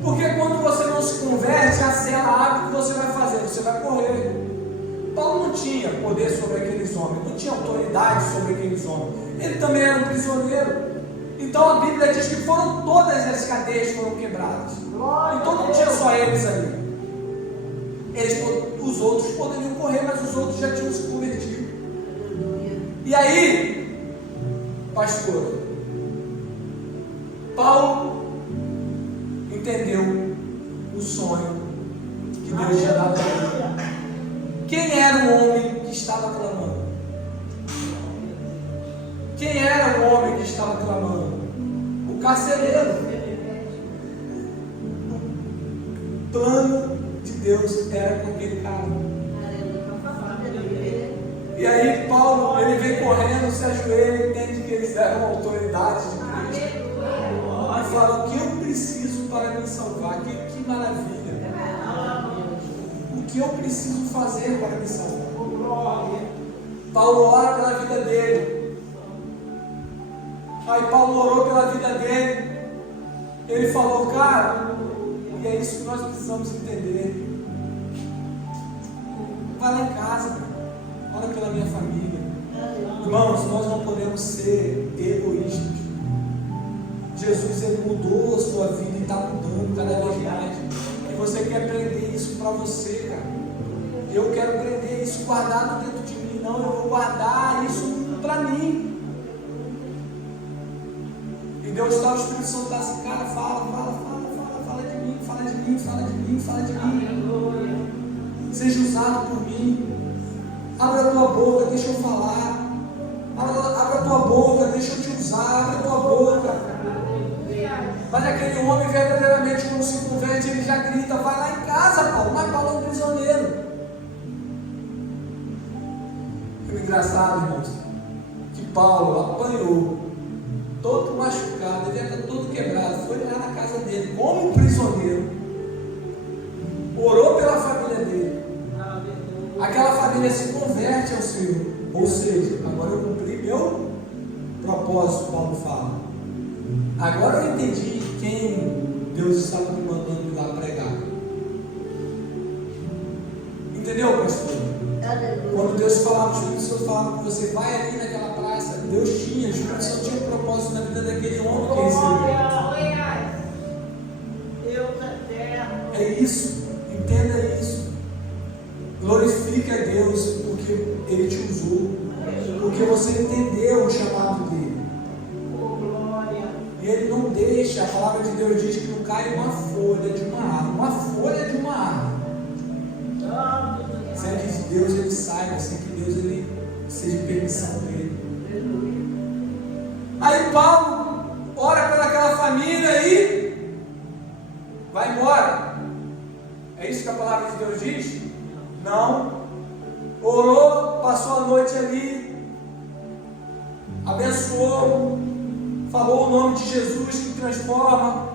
Porque quando você não se converte, a cela abre, o que você vai fazer? Você vai correr. Paulo não tinha poder sobre aqueles homens, não tinha autoridade sobre aqueles homens. Ele também era um prisioneiro. Então a Bíblia diz que foram todas as cadeias que foram quebradas. Então não tinha só eles ali. Os outros poderiam correr, mas os outros já tinham se convertido. E aí, pastor, Paulo entendeu o sonho que Deus tinha dado a ele. Quem era o homem que estava clamando? Quem era o homem que estava clamando? O carcereiro. O plano de Deus era com aquele cara. E aí Paulo, ele vem correndo, se ajoelha, entende que eles eram autoridades de Cristo. E fala: o que eu preciso para me salvar? Que maravilha. O que eu preciso fazer para me salvar? Paulo ora pela vida dele. Aí Paulo orou pela vida dele. Ele falou: cara, e é isso que nós precisamos entender. Vai lá em casa, ora pela minha família. Irmãos, nós não podemos ser egoístas. Jesus, ele mudou a sua vida e está mudando cada vez mais. E você quer prender isso para você, cara. Eu quero prender isso guardado dentro de mim. Não, eu vou guardar isso para mim. E Deus está, o Espírito Santo está assim: cara, fala de mim, fala de mim, fala de mim, fala de mim. Seja usado por mim. Abra a tua boca, deixa eu falar. Abra a tua boca, deixa eu te usar. Abra a tua boca. Mas aquele homem verdadeiramente, quando se converte, ele já grita: vai lá em casa, Paulo. Mas Paulo é um prisioneiro. O engraçado, irmãos, que Paulo apanhou, todo machucado, ele era todo quebrado, foi lá na casa dele, como um prisioneiro, orou pela família dele. Aquela família se converte ao Senhor. Ou seja, agora eu cumpri meu propósito, Paulo fala. Agora eu entendi quem Deus estava me mandando ir lá pregar. Entendeu, pastor? Quando Deus falava, o Espírito Santo falava com você: vai ali naquela praça. Deus tinha, o Espírito Santo tinha um propósito na vida daquele homem que recebeu. É isso, entenda isso. Glorifique a Deus porque Ele te usou, porque você entendeu o chamado dele. E Ele não deixa, a palavra de Deus diz que não cai uma folha de uma árvore. Uma folha de uma árvore. Sem que Deus ele saiba, sem que Deus ele seja permissão dele. Aí Paulo ora pelaquela família e vai embora. É isso que a palavra de Deus diz? Não. Orou, passou a noite ali, abençoou, falou o nome de Jesus que transforma.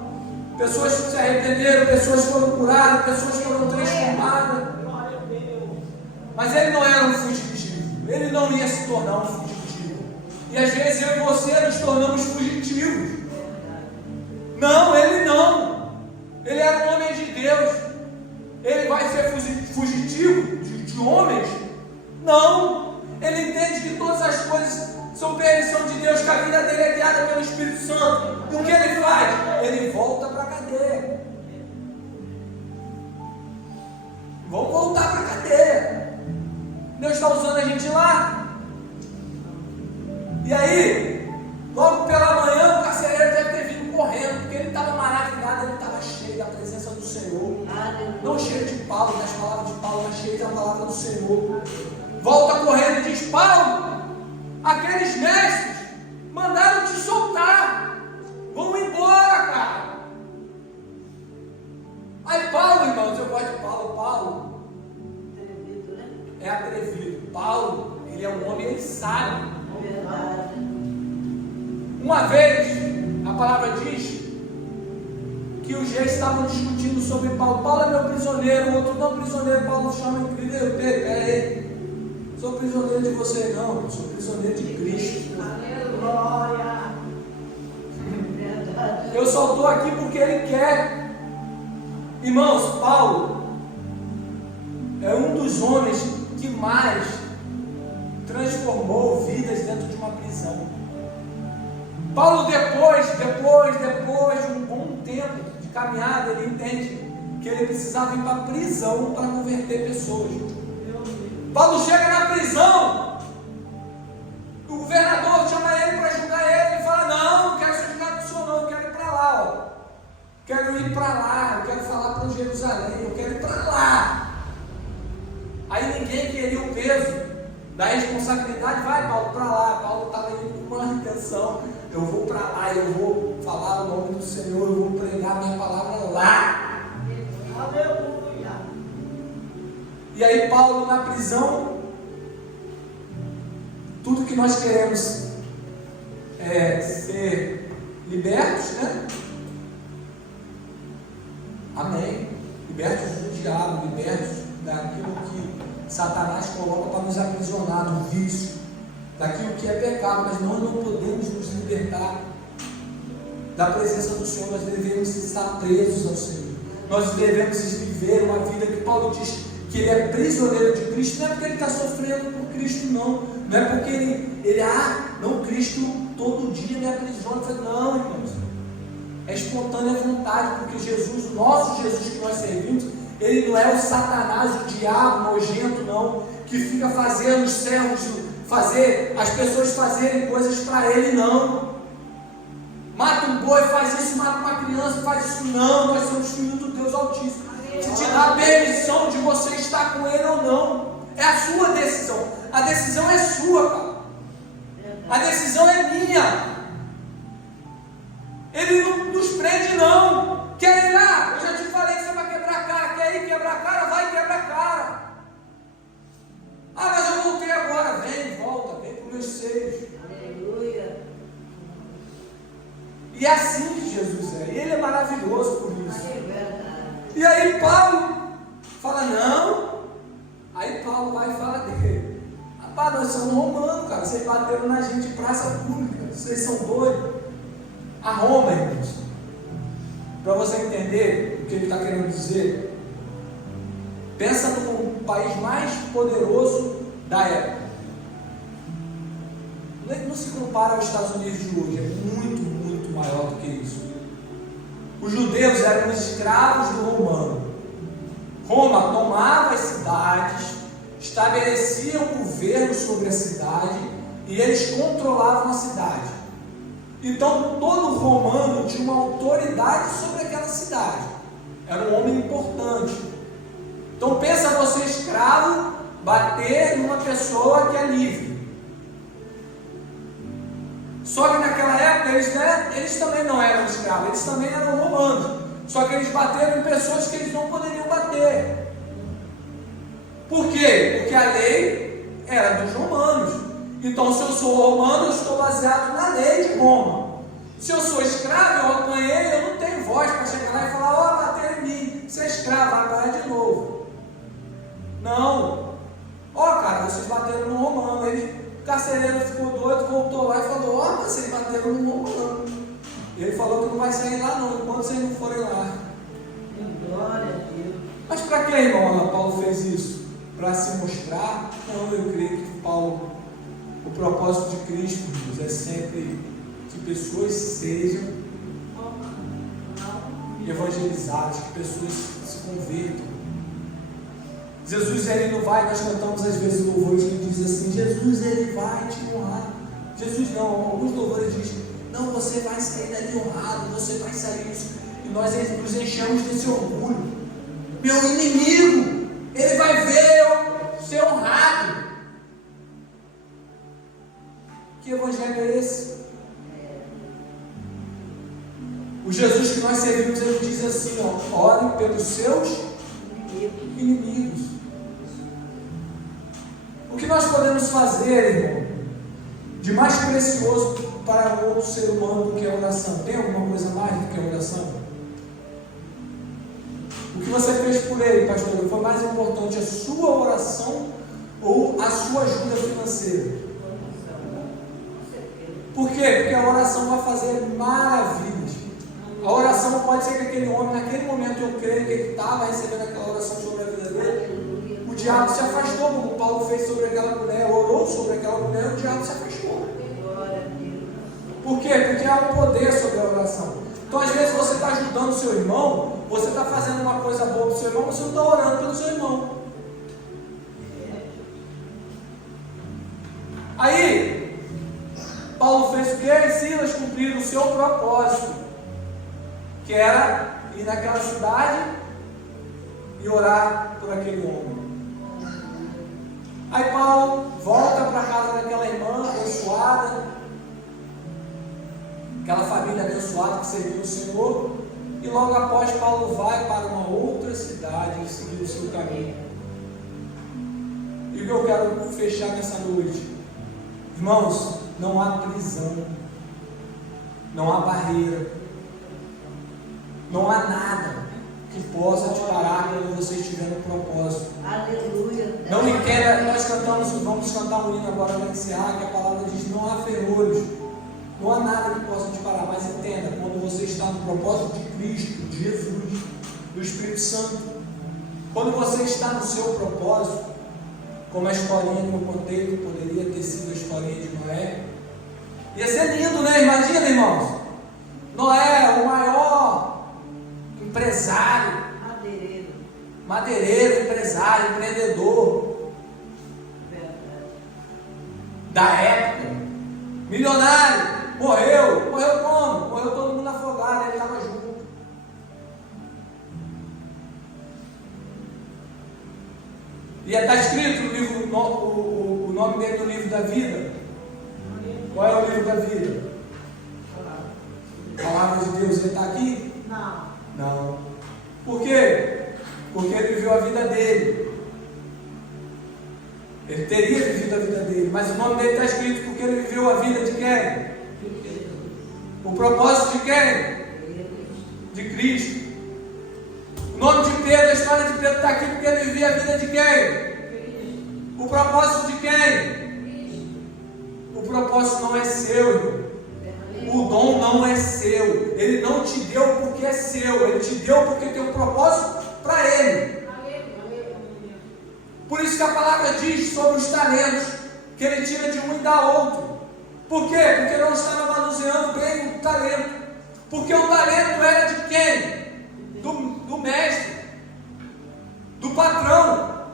Pessoas que se arrependeram, pessoas foram curadas, pessoas foram transformadas. Mas ele não era um fugitivo, ele não ia se tornar um fugitivo. E às vezes eu e você nos tornamos fugitivos. Não, ele não. Ele era um homem de Deus. Ele vai ser fugitivo de homens? Não. Ele entende que todas as coisas são permissão de Deus, que a vida dele é guiada pelo Espírito Santo. E o que ele faz? Ele volta para a cadeia. Vamos voltar para a cadeia. Deus está usando a gente lá. E aí, logo pela manhã, o carcereiro deve ter vindo correndo, porque ele estava maravilhado, ele estava cheio da presença do Senhor. Não cheio de Paulo, das palavras de Paulo, mas cheio da palavra do Senhor. Volta correndo e diz: Paulo, aqueles mestres mandaram te soltar. Vão embora, cara. Aí Paulo, irmãos, eu gosto de Paulo. é atrevido. Paulo, ele é um homem, ele sabe. Verdade. Uma vez, a palavra diz que os reis estavam discutindo sobre Paulo. Paulo é meu prisioneiro, o outro não prisioneiro. Paulo chama ele. Sou prisioneiro de você, não. Sou prisioneiro de Cristo. Glória. Verdade. Eu só estou aqui porque ele quer. Irmãos, Paulo é um dos homens que mais transformou vidas dentro de uma prisão. Paulo, depois de um bom tempo de caminhada, ele entende que ele precisava ir para a prisão para converter pessoas. Paulo chega na prisão, o governador chama ele para julgar ele, ele fala: não, não quero ser julgado do senhor não, eu quero ir para lá, ó. Quero ir para lá, eu quero falar para Jerusalém, eu quero ir para lá. Aí ninguém queria o peso da responsabilidade. Vai, Paulo, para lá. Paulo estava indo com uma intenção: eu vou para lá, eu vou falar o nome do Senhor, eu vou pregar minha palavra lá. Aleluia. E aí Paulo na prisão, tudo que nós queremos é ser libertos, né? Amém. Libertos do diabo, libertos daquilo que Satanás coloca para nos aprisionar, do vício, daquilo que é pecado. Mas nós não podemos nos libertar da presença do Senhor. Nós devemos estar presos ao Senhor. Nós devemos viver uma vida que Paulo diz que ele é prisioneiro de Cristo. Não é porque ele está sofrendo por Cristo, não. Não é porque não, Cristo todo dia me aprisiona. Não, irmãos. É espontânea vontade, porque Jesus, o nosso Jesus que nós servimos, ele não é o Satanás, o diabo nojento, não, que fica fazendo os servos, as pessoas fazerem coisas para ele, não. Mata um boi, faz isso, mata uma criança, faz isso, não. Nós somos filhos do Deus Altíssimo, que te dá a permissão de você estar com ele ou não. É a sua decisão. A decisão é sua, cara. A decisão é minha. Ele não nos prende, não. Quer ir lá? Eu já te falei que você vai quebrar a cara. Quer ir quebrar a cara? Vai quebrar a cara. Ah, mas eu voltei agora. Vem, volta, vem para os meus seios. Aleluia. E é assim que Jesus é. E ele é maravilhoso por isso. É verdade. E aí Paulo fala: não. Aí Paulo vai e fala dele: rapaz, nós somos romanos, cara. Vocês bateram na gente em praça pública. Vocês são doidos. A Roma, irmãos, para você entender o que ele está querendo dizer, pensa no país mais poderoso da época. Não se compara aos Estados Unidos de hoje, é muito, muito maior do que isso. Os judeus eram escravos do romano. Roma tomava as cidades, estabelecia um governo sobre a cidade e eles controlavam a cidade. Então todo romano tinha uma autoridade sobre aquela cidade. Era um homem importante. Então pensa você, escravo, bater numa pessoa que é livre. Só que naquela época eles também não eram escravos, eles também eram romanos. Só que eles bateram em pessoas que eles não poderiam bater. Por quê? Porque a lei era dos romanos. Então, se eu sou romano, eu estou baseado na lei de Roma. Se eu sou escravo, eu apanhei, eu não tenho voz para chegar lá e falar: ó, bateram em mim, você é escravo, vai apanhar de novo. Não. Ó, cara, vocês bateram no romano. O carcereiro ficou doido, voltou lá e falou: ó, vocês bateram no romano. Ele falou que não vai sair lá não, enquanto vocês não forem lá. Glória a Deus. Mas para que, irmão, Paulo fez isso? Para se mostrar? Não, eu creio que o propósito de Cristo, Deus, é sempre que pessoas sejam evangelizadas, que pessoas se convertam. Jesus, ele não vai, nós cantamos às vezes louvores que diz assim: Jesus, ele vai te honrar. Jesus não, alguns louvores dizem: não, você vai sair dali honrado, você vai sair isso. E nós nos enchemos desse orgulho. Meu inimigo, ele vai ver eu ser honrado. Que evangelho é esse? O Jesus que nós servimos, ele diz assim: ó, ore pelos seus inimigos. fazer, irmão, de mais precioso para outro ser humano do que a oração? Tem alguma coisa mais do que a oração? O que você fez por ele, pastor, foi mais importante a sua oração ou a sua ajuda financeira? Por quê? Porque a oração vai fazer maravilhas. A oração pode ser que aquele homem, naquele momento, eu creio que ele estava recebendo aquela oração sobre a vida dele. O diabo se afastou, como Paulo fez sobre aquela mulher, orou sobre aquela mulher, o diabo se afastou. Por quê? Porque há um poder sobre a oração. Então, às vezes, você está ajudando o seu irmão, você está fazendo uma coisa boa para o seu irmão, você não está orando pelo seu irmão. Aí, Paulo fez o quê? E Silas cumpriram o seu propósito, que era ir naquela cidade e orar por aquele homem. Aí Paulo volta para a casa daquela irmã abençoada, aquela família abençoada que serviu o Senhor, e logo após Paulo vai para uma outra cidade e seguir o seu caminho. E o que eu quero fechar nessa noite, irmãos, não há prisão, não há barreira, não há nada que possa te parar quando você estiver no propósito. Aleluia. Não me queira, nós vamos cantar um hino agora para encerrar, que a palavra diz: não há ferrolhos, não há nada que possa te parar. Mas entenda, quando você está no propósito de Cristo, de Jesus, do Espírito Santo, quando você está no seu propósito, como a historinha que eu contei, que poderia ter sido a historinha de Noé, ia ser lindo, né? Imagina, irmãos, Noé, o maior empresário, madeireiro, empresário, empreendedor da época, milionário, morreu como? Morreu todo mundo afogado, ele estava junto. E está escrito no livro, o nome dele no livro da vida. Qual é o livro da vida? A palavra de Deus. Ele está aqui? Não. Por quê? Porque ele viveu a vida dele. Ele teria vivido a vida dele, mas o nome dele está escrito porque ele viveu a vida de quem? O propósito de quem? De Cristo. O nome de Pedro, a história de Pedro está aqui porque ele vivia a vida de quem? O propósito de quem? O propósito não é seu, irmão. O dom não é seu. Ele não te deu porque é seu. Ele te deu porque tem um propósito para ele. Por isso que a palavra diz sobre os talentos, que ele tira de um e dá outro. Por quê? Porque não estava manuseando bem o talento. Porque o talento era de quem? Do mestre, do patrão.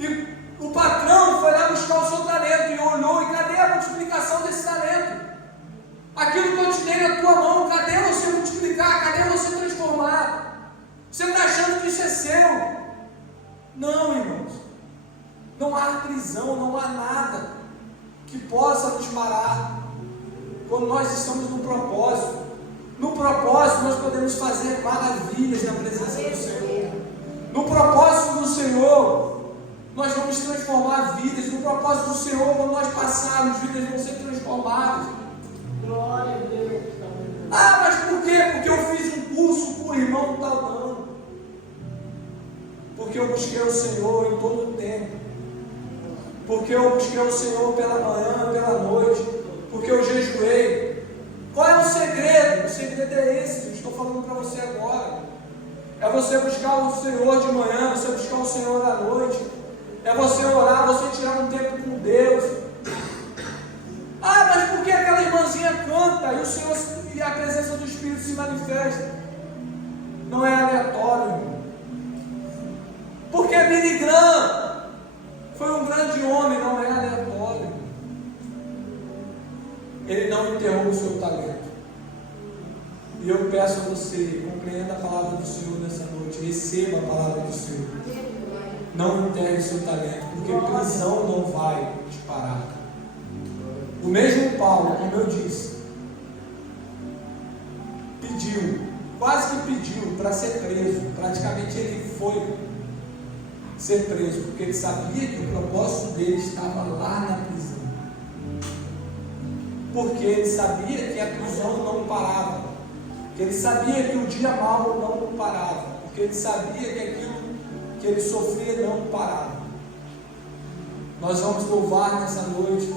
E o patrão foi lá buscar o seu talento e olhou, e cadê a multiplicação desse talento? Aquilo que eu te dei na tua mão, cadê você multiplicar? Cadê você transformar? Você está achando que isso é seu? Não, irmãos. Não há prisão, não há nada que possa nos parar quando nós estamos no propósito. No propósito nós podemos fazer maravilhas na presença do Senhor. No propósito do Senhor nós vamos transformar vidas. No propósito do Senhor, quando nós passarmos, vidas vão ser transformadas. Glória a Deus. Ah, mas por quê? Porque eu fiz um curso com o irmão tal, não. Porque eu busquei o Senhor em todo o tempo. Porque eu busquei o Senhor pela manhã, pela noite. Porque eu jejuei. Qual é o segredo? O segredo é esse que eu estou falando para você agora. É você buscar o Senhor de manhã, você buscar o Senhor à noite. É você orar, você tirar um tempo com Deus. Ah, mas por que aquela irmãzinha canta e o Senhor e a presença do Espírito se manifesta? Não é aleatório, irmão. Porque Billy Graham foi um grande homem, não é aleatório. Ele não enterrou o seu talento. E eu peço a você, compreenda a palavra do Senhor nessa noite, receba a palavra do Senhor. Não enterre o seu talento, porque prisão não vai te parar. O mesmo Paulo, como eu disse, pediu, quase que pediu para ser preso. Praticamente ele foi ser preso, porque ele sabia que o propósito dele estava lá na prisão. Porque ele sabia que a prisão não parava, que ele sabia que o dia mau não parava, porque ele sabia que aquilo que ele sofria não parava. Nós vamos louvar nessa noite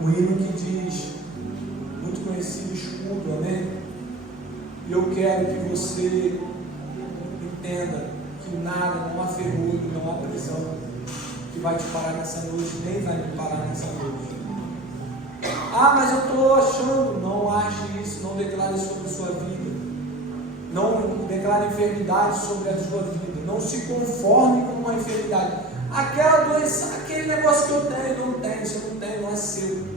um hino que diz, muito conhecido, escudo, amém? E eu quero que você entenda que nada, não há ferrolho, não há prisão que vai te parar nessa noite, nem vai me parar nessa noite. Ah, mas eu estou achando. Não ache isso, não declare sobre a sua vida, não declare enfermidade sobre a sua vida, não se conforme com uma enfermidade. Aquela doença, aquele negócio que eu tenho, não tem, você não tem, não é seu.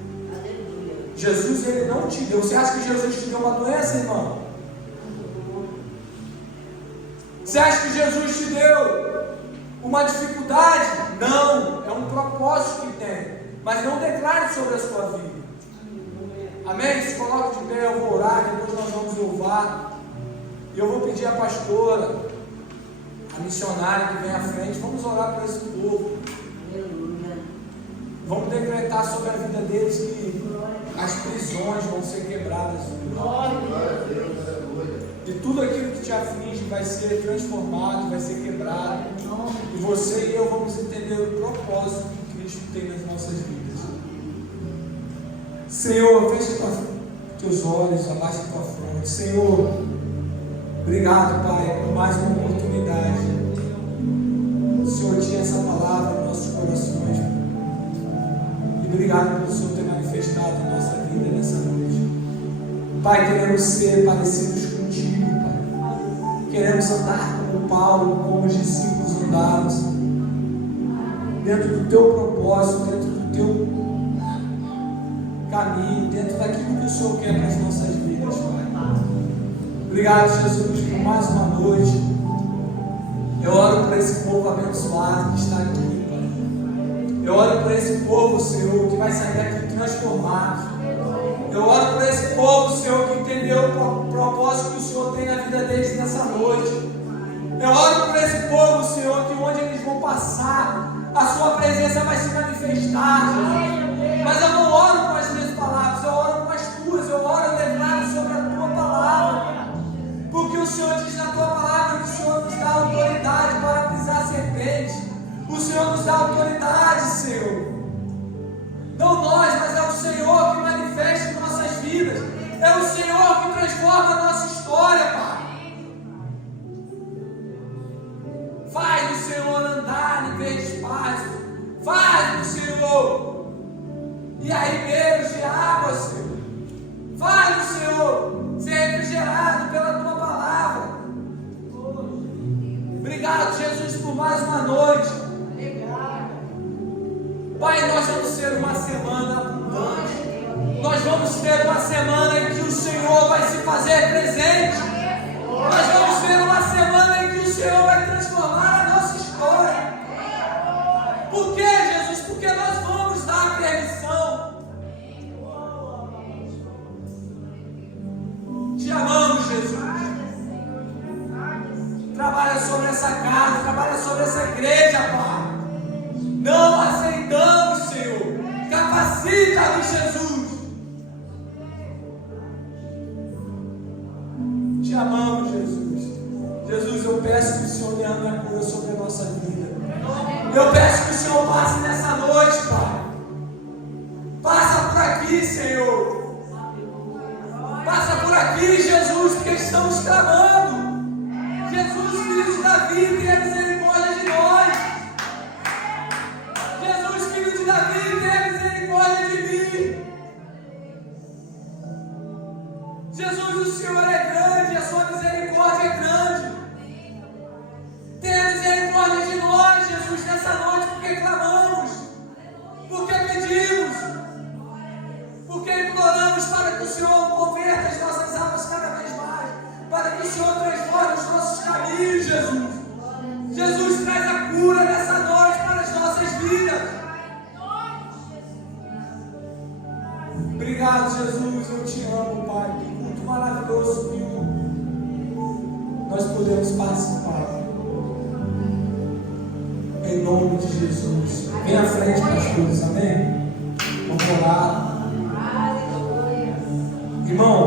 Jesus, ele não te deu. Você acha que Jesus te deu uma doença, irmão? Você acha que Jesus te deu uma dificuldade? Não, é um propósito que tem. Mas não declare sobre a sua vida. Amém? Se coloque de pé, eu vou orar, depois nós vamos louvar. E eu vou pedir à pastora, a missionária que vem à frente, vamos orar por esse povo. Vamos decretar sobre a vida deles que as prisões vão ser quebradas. E tudo aquilo que te aflige vai ser transformado, vai ser quebrado. E você e eu vamos entender o propósito que Cristo tem nas nossas vidas. Senhor, fecha teus olhos, abaixa tua fronte. Senhor, obrigado, Pai, por mais uma oportunidade. O Senhor tinha essa palavra em nossos corações. E obrigado pelo Senhor ter manifestado em nossa vida nessa noite. Pai, queremos ser parecidos contigo, Pai. Queremos andar como Paulo, como os discípulos andaram, dentro do teu propósito, dentro do teu caminho, dentro daquilo que o Senhor quer para as nossas vidas, Pai. Obrigado, Jesus, por mais uma noite. Eu oro por esse povo abençoado que está aqui, Pai. Eu oro por esse povo, Senhor, que vai sair daqui transformado. Eu oro por esse povo, Senhor, que entendeu o propósito que o Senhor tem na vida deles nessa noite. Eu oro por esse povo, Senhor, que onde eles vão passar, a sua presença vai se manifestar, Jesus. Mas eu não oro com as minhas palavras, eu oro com as tuas, eu oro declaro sobre a tua palavra. Porque o Senhor diz na tua palavra que o Senhor nos dá autoridade para pisar serpentes. O Senhor nos dá autoridade, Senhor. Não nós, mas é o Senhor que manifesta em nossas vidas. É o Senhor que transforma a nossa história, Pai. Faz o Senhor andar em verde espaço. Faz o Senhor e a ribeiros de água, Senhor. Faz o Senhor ser refrigerado pela tua palavra. Obrigado, Jesus, por mais uma noite. Pai, nós vamos ter uma semana abundante. Nós vamos ter uma semana em que o Senhor vai se fazer presente. Nós vamos ter uma semana em que o Senhor vai transformar a nossa história. Por quê, Jesus? Porque nós vamos dar permissão. Te amamos, Jesus. Trabalha sobre essa casa, trabalha sobre essa igreja, Pai. Não aceitamos, Senhor. Capacita-nos, Jesus. Te amamos, Jesus. Jesus, eu peço que o Senhor derrame a cura sobre a nossa vida. Eu peço que o Senhor passe nessa noite, Pai. Passa por aqui, Senhor. Passa por aqui, Jesus, porque estamos clamando. Jesus, Filho de Davi, tenha misericórdia de nós. Jesus, Filho de Davi, tenha misericórdia de mim. Jesus, o Senhor é grande, a sua misericórdia é grande. Tenha misericórdia de nós, Jesus, nessa noite, porque clamamos, porque pedimos, porque imploramos para que o Senhor converta as nossas almas cada vez mais, para que o Senhor transforme os nossos caminhos, Jesus. Jesus, traz a cura nessa noite para as nossas vidas. Obrigado, Jesus, eu te amo, Pai. Que culto maravilhoso, viu? Nós podemos participar. nome de Jesus. Vem à frente, pastores, amém? Vamos orar. Aleluia. Irmão,